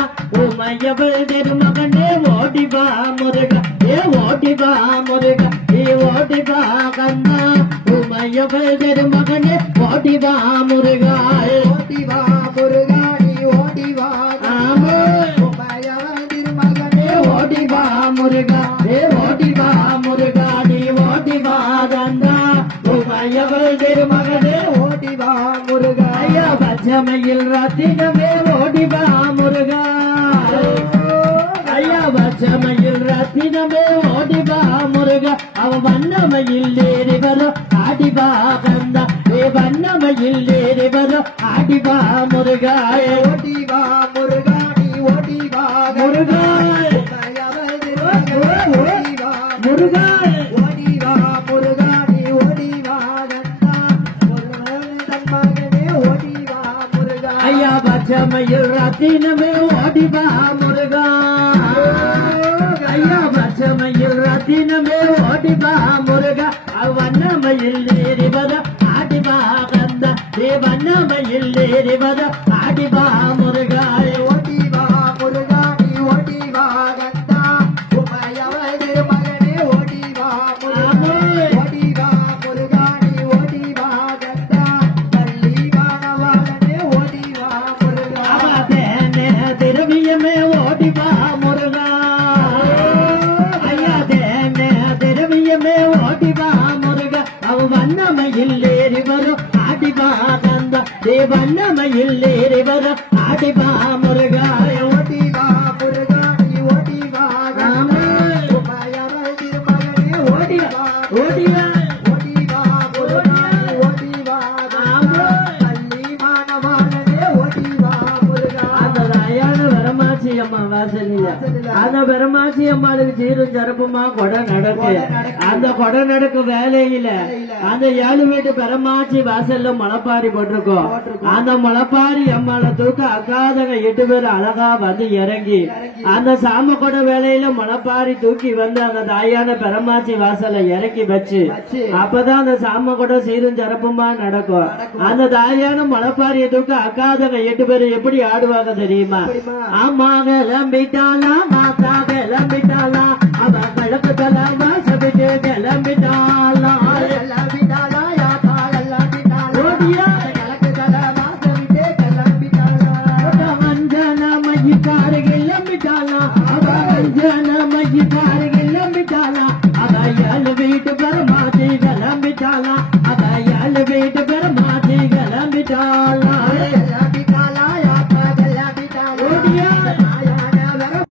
உமையவள் திருமகனே ஓடிவா முருகா ஓடிவா முருகா ஓடிவா கண்ணா உமையவள் திருமகனே ஓடிவா முருகா ஓடிவா முருகா நீ ஓடிவா உமையவள் திருமகனே ஓடிவா முருகா ஓடிவா முருகா நீ ஓடிவா கண்ணா உமையவள் திருமகனே ஓடிவா முருகா ஐயா பச்சமையில் ரத்தினமே ஓடிவா முருகா ஐயா பச்சமையில் ரத்தினமே ஓடிவா முருகா அவ வண்ணமையில் ஏறி வரும் ஆடிவா கந்தா வண்ணமையில் ஏறி வரும் ஆடிவா முருகா ஓடிவா முருகா நீ ஓடிவா முருகா உமையவள் திருமகனே ஓடிவா முருகா ஓடிவா முருகா நீ ஓடிவா கந்தா முருகன் தன் மகனே ஓடிவா முருகா ஐயா பச்சமையில் ரத்தினமே ஓடிவா முருகா ஐயா பச்சமையில் ரத்தினமே ஓடிவா முருகா வண்ணமையில் ஏறி வர ஆடிவா கந்த வண்ணமையில் ஏறி வர ஆடிவா முருகா ஓடிவா முருகா நீ ஓடிவா கந்தா உமையவள் திருமகனே ஓடிவா முருகா ஓடிவா முருகா நீ ஓடிவா கந்தா பள்ளி மாணவனே ஓடிவா முருகா தேனே திரவியமே ஓடிவா முருகா ஐயா தேனே திரவியமே ஓடிவா முருகா அவ வண்ணமையில் ஏறி வரும் ஆடிவா கந்த வண்ணமையில் ஏறி வரும் ஆடிவா முருகா ஓடிவா முருகா நீ ஓடிவா கந்தா உமையவள் திருமகனே ஓடிவா ஓடிவா ஓடிவா முருகா நீ ஓடிவா கந்தா பள்ளி மாணவனே ஓடிவா முருகா அந்த தாயான வரமாச்சி அம்மா வாசலில அந்த வரமாச்சி அம்மாளுக்கு சீரும் சிறப்புமா கொடை நடக்கு அந்த கொடை நடக்கு வேலையில அந்த 7 வீட்டு பெருமாச்சி வாசல்ல முளைப்பாரி போட்டிருக்கோம் அந்த முளைப்பாரி அம்மாளை தூக்க அக்காதங்க 8 பேர் அழகா வந்து இறங்கி அந்த சாம கொடை வேலையில முளைப்பாரி தூக்கி வந்து அந்த தாயான பெருமாச்சி வாசல்ல இறக்கி வச்சு அப்பதான் அந்த சாம கொடை சீரும் சிறப்புமா நடக்கும் அந்த தாயான முளைப்பாரிய தூக்க அக்காதங்க 8 பேர் எப்படி ஆடுவாங்க தெரியுமா ஆமா கிளம்பிட்டாளா மாத்தா கிளம்பிட்டாளா அவ கழப்பு தலா வாசபிட்டு கிளம்பிட்டாளா கிளம்பிட்டாளா யாப்பா கிளம்பிட்டாளா ஓடியா கிழக்கு தலை வாசவிட்டே கிளம்பிட்டாளா வஞ்சன மையக்காரு கிளம்பிட்டாளா அவ வஞ்சன மையக்காரு கிளம்பிட்டாளா அவ 7 வீட்டு பெருமாச்சி கிளம்பிட்டாளா அவ 7 வீட்டு பெருமாச்சி கிளம்பிட்டாளா கிளம்பிட்டாளா யாப்பா கிளம்பிட்டாளா ஓடியா